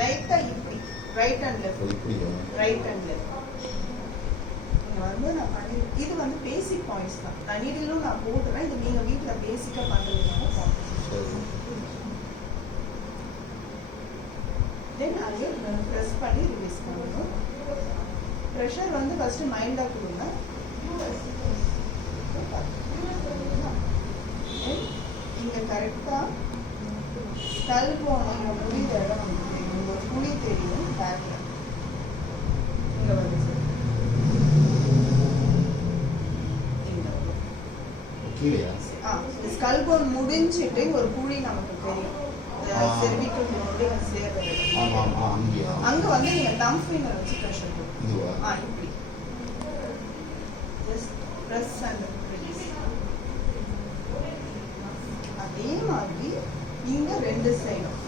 லைட்டா இப்படி right and left right and left வந்து நான் பண்ணி இது வந்து பேசிக் பாயிண்ட்ஸ் தான். நான் நீடிலும் நான் போடுறேன். இது நீங்க வீட்டுல பேசிக்கா பண்றதுக்காக தென் அது ப்ரெஸ் பண்ணி ரிலீஸ் பண்ணணும். ப்ரெஷர் வந்து ஃபர்ஸ்ட் மைல்டா கொடுங்க. இங்க கரெக்டா ஸ்கல் போனோம். இங்க முடிந்த இடம் வந்து தெரியும். ஒரு புளி தெரியும் பேக்ல. இங்க வந்து ஸ்கல் போன் முடிஞ்சிட்டு ஒரு குழி நமக்கு தெரியும். செர்விக்கல் போனோட சேர்றது. அங்க வந்து நீங்க தம் ஃபிங்கர் வச்சு பிரஷர் கொடுங்க. இப்படி ஜஸ்ட் பிரஸ் அண்ட் ரிலீஸ். அதே மாதிரி இங்க ரெண்டு சைடும்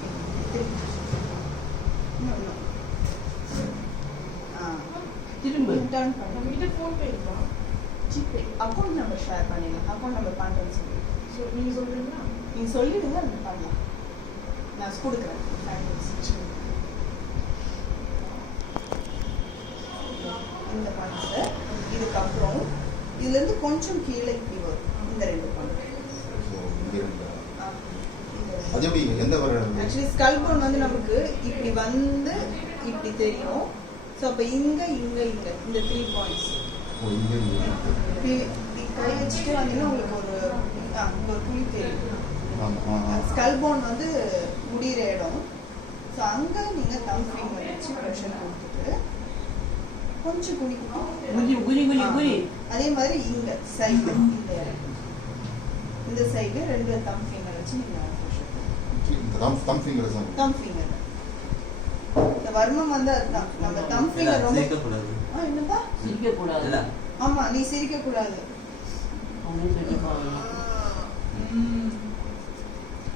திரும்ப டர்ன் பண்ணுங்க. ஃபோன் பே இருக்கா? ஜிபே அக்கௌண்ட் நம்பர் ஷேர் பண்ணிடலாம். அக்கௌண்ட் நம்பர் பண்ணுறேன்னு சொல்லி நீங்கள் சொல்கிறீங்களா? நீங்கள் சொல்லிடுங்க, அது பண்ணலாம். நான் கொடுக்குறேன். இந்த பாயிண்ட்ஸு இதுக்கப்புறம் இதுலேருந்து கொஞ்சம் கீழே இப்படி வரும். இந்த ரெண்டு பாயிண்ட் ஆக்சுவலி ஸ்கல் போன் வந்து நமக்கு இப்படி வந்து இப்படி தெரியும். ஸோ அப்போ இங்கே இங்கே இங்கே இந்த 3 பாயிண்ட்ஸ் கை வச்சுட்டு வந்தீங்கன்னா உங்களுக்கு ஒரு குழி தெரியும். ஸ்கல் போன் வந்து முடிகிற இடம். ஸோ அங்கே நீங்கள் தம் ஃபிங்கர் வச்சு ப்ரெஷர் கொடுத்துட்டு கொஞ்சம் குழி. அதே மாதிரி இங்கே சைடு இந்த சைடு 2 தம் ஃபிங்கர் வச்சு நீங்கள் தம் ஃபிங்கர். இந்த வர்மம் வந்து அதுதான். நம்ம தம் ஃபிங்கர் ரொம்ப என்னப்பா சிரிக்க கூடாது. ஆமா, நீ சிரிக்க கூடாது.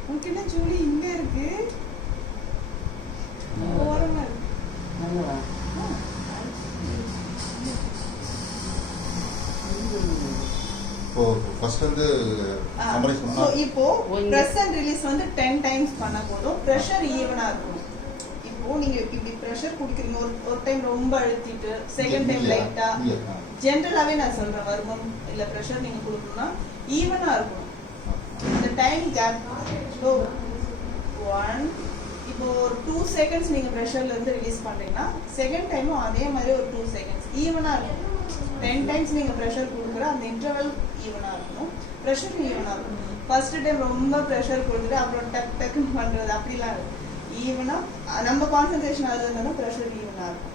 உனக்கு என்ன ஜூலி இங்க இருக்கு? ஓரமா இருக்கு. இப்போ பிரஸ் அண்ட் ரிலீஸ் வந்து 10 டைம்ஸ் பண்ண போதும். பிரஷர் ஈவனா இருக்கும். இப்போ நீங்க இப்படி பிரஷர் குடிக்கிறீங்க. ஒரு டைம் ரொம்ப அழுத்திட்டு செகண்ட் டைம் லைட்டா. ஜெனரலாவே நான் சொல்றேன், வர்மம் இல்ல பிரஷர் நீங்க கொடுக்கணும்னா ஈவனா இருக்கும். இந்த டைம் கேப். ஸோ 1 இப்போ ஒரு 2 செகண்ட்ஸ் நீங்க பிரஷர்ல இருந்து ரிலீஸ் பண்றீங்கன்னா செகண்ட் டைமும் அதே மாதிரி ஒரு 2 செகண்ட்ஸ் ஈவனா இருக்கும். 10 டைம்ஸ் நீங்க பிரஷர் கொடுக்குற அந்த இன்டர்வல் ஈவனா இருக்கணும். பிரஷர் ஈவனா இருக்கும். ஃபர்ஸ்ட் டைம் ரொம்ப பிரஷர் கொடுத்துட்டு அப்புறம் டக் டக்குன்னு பண்றது அப்படிலாம் இருக்கு. ஈவனா நம்ம கான்சென்ட்ரேஷன் அதுல இருந்தாலும் பிரஷர் ஈவனா இருக்கும்.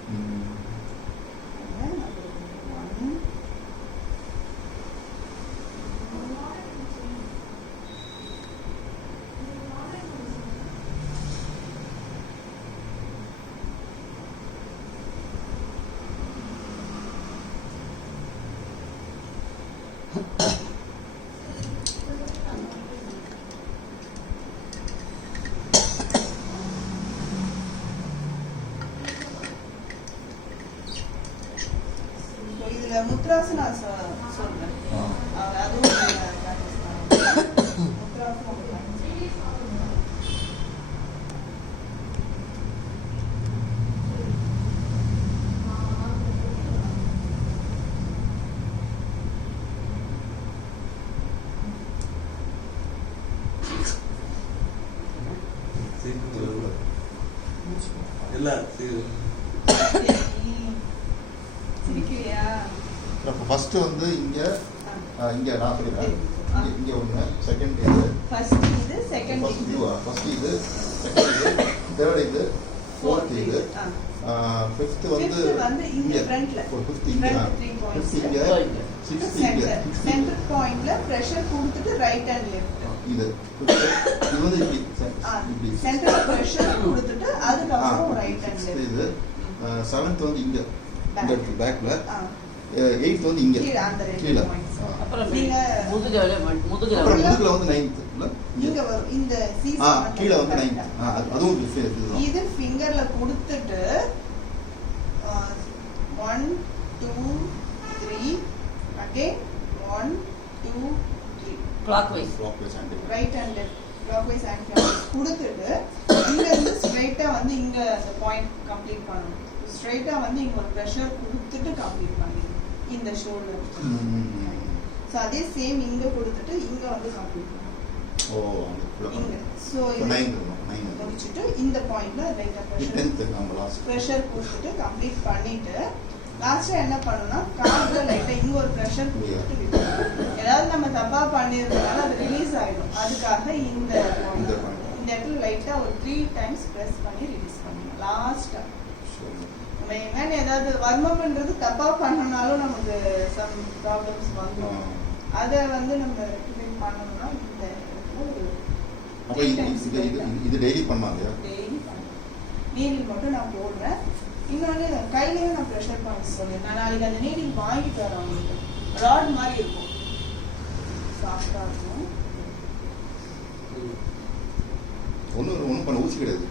இதுல முத்ராஸ் நான் சொல்றேன். அதுவும் ஃபர்ஸ்ட் வந்து இங்க நான் சொல்றேன். இங்க ஒண்ணு, செகண்ட் இது, ஃபர்ஸ்ட் இது, செகண்ட் இது, ஃபர்ஸ்ட் இது, செகண்ட் இது, தேர்ட் இது, ஃபோர்த் இது, ஃபிஃப்த் வந்து இங்க ஃப்ரண்ட்ல, ஃபிஃப்த் இங்க, ஃபிஃப்த் இங்க, சிக்ஸ்த் இங்க, சென்டர் பாயிண்ட்ல பிரஷர் கொடுத்துட்டு ரைட் அண்ட் லெஃப்ட். இது வந்து இப்படி சென்டர் பிரஷர் கொடுத்துட்டு அதுக்கு அப்புறம் ரைட் அண்ட் லெஃப்ட். இது 7th வந்து இங்க பேக்ல, 8th வந்து இங்க கீழ, அப்புறம் நீங்க முதுகுல வந்து 9th இங்க வரும். இந்த கீழ வந்து 9th. அதுவும் இது ஃபிங்கர்ல கொடுத்துட்டு 1 2 3 again 1 2 3 clockwise right and left, clockwise and clockwise கொடுத்துட்டு இங்க இருந்து ஸ்ட்ரைட்டா வந்து இங்க அந்த பாயிண்ட் கம்ப்ளீட் பண்ணணும். ஸ்ட்ரைட்டா வந்து இங்க ஒரு ப்ரெஷர் கொடுத்துட்டு கம்ப்ளீட் பண்ணிடணும் இந்த ஷோல்டர். ஸோ அதே சேம் இங்க கொடுத்துட்டு இங்க வந்து கம்ப்ளீட் பண்ணணும். ஓ அந்த இங்க ஸோ முடிச்சுட்டு இந்த பாயிண்ட்ல லைட்டா ப்ரெஷர் கொடுத்துட்டு கம்ப்ளீட் பண்ணிட்டு லாஸ்டா என்ன பண்ணணும்னா கால்ல லைட்டா இங்க ஒரு ப்ரெஷர் கொடுத்துட்டு விடணும். ஏதாவது நம்ம தப்பா பண்ணிருந்தனால அது ரிலீஸ் ஆயிடும். அதுக்காக இந்த இடத்துல லைட்டா ஒரு 3 டைம்ஸ் பிரஸ் பண்ணி ரிலீஸ் பண்ணணும் லாஸ்டா. நம்ம எங்க ஏதாவது வர்மம்ன்றது தப்பா பண்ணனாலும் நமக்கு சம் ப்ராப்ளம்ஸ் வந்துடும். அதை வந்து நம்ம ரெக்டிஃபை பண்ணணும்னா இந்த அப்ப இது டெய்லி பண்ணாங்க. டெய்லி பண்ணணும். நீடில் மட்டும் நான் போடுறேன். இன்னொன்று கையிலேயே நான் ப்ரெஷர் பண்ண சொல்லுவேன். நான் நாளைக்கு அந்த நீடில் வாங்கிட்டு வரேன். உங்களுக்கு ராட் மாதிரி இருக்கும், சாஃப்டா இருக்கும். ஒன்றும் பண்ண ஊசி கிடையாது.